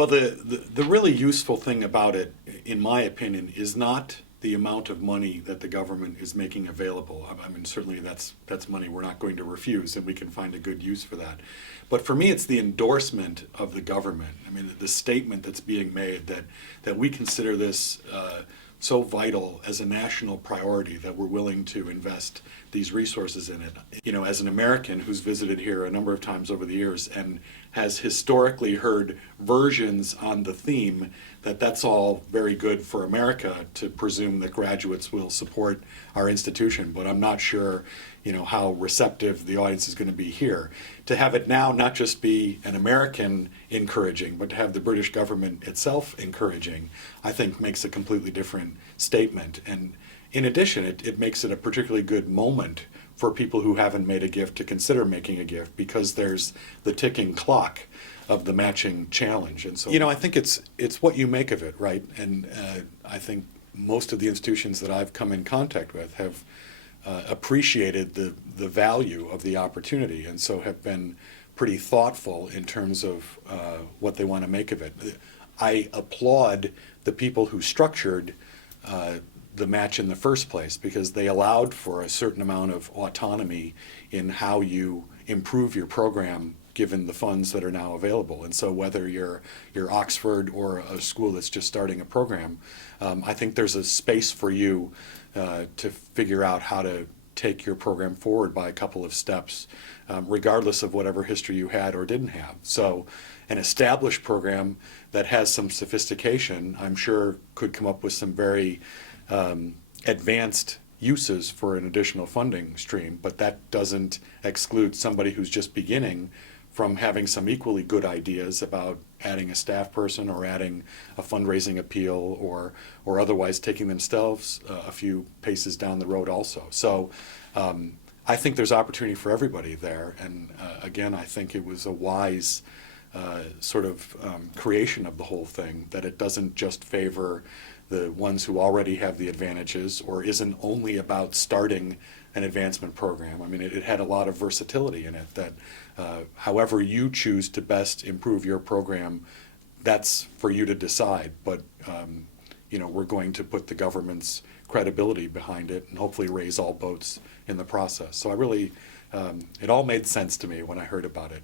Well, the really useful thing about it, in my opinion, is not the amount of money that the government is making available. I mean, certainly that's money we're not going to refuse, and we can find a good use for that. But for me, it's the endorsement of the government. I mean, the statement that's being made that we consider this so vital as a national priority that we're willing to invest these resources in it. You know, as an American who's visited here a number of times over the years and has historically heard versions on the theme that that's all very good for America to presume that graduates will support our institution, but I'm not sure, you know, how receptive the audience is going to be here. To have it now not just be an American encouraging, but to have the British government itself encouraging, I think makes a completely different statement. And in addition, it makes it a particularly good moment for people who haven't made a gift to consider making a gift, because there's the ticking clock of the matching challenge. And so, you know, I think it's what you make of it, right? And I think most of the institutions that I've come in contact with have appreciated the value of the opportunity, and so have been pretty thoughtful in terms of what they want to make of it. I applaud the people who structured the match in the first place, because they allowed for a certain amount of autonomy in how you improve your program given the funds that are now available. And so whether you're Oxford or a school that's just starting a program, I think there's a space for you to figure out how to take your program forward by a couple of steps, regardless of whatever history you had or didn't have. So an established program that has some sophistication, I'm sure, could come up with some very advanced uses for an additional funding stream, but that doesn't exclude somebody who's just beginning from having some equally good ideas about adding a staff person or adding a fundraising appeal, or otherwise taking themselves a few paces down the road also. So I think there's opportunity for everybody there, and again, I think it was a wise sort of creation of the whole thing, that it doesn't just favor the ones who already have the advantages, or isn't only about starting an advancement program. I mean, it had a lot of versatility in it, that however you choose to best improve your program, that's for you to decide. But you know, we're going to put the government's credibility behind it and hopefully raise all boats in the process. So I really, it all made sense to me when I heard about it.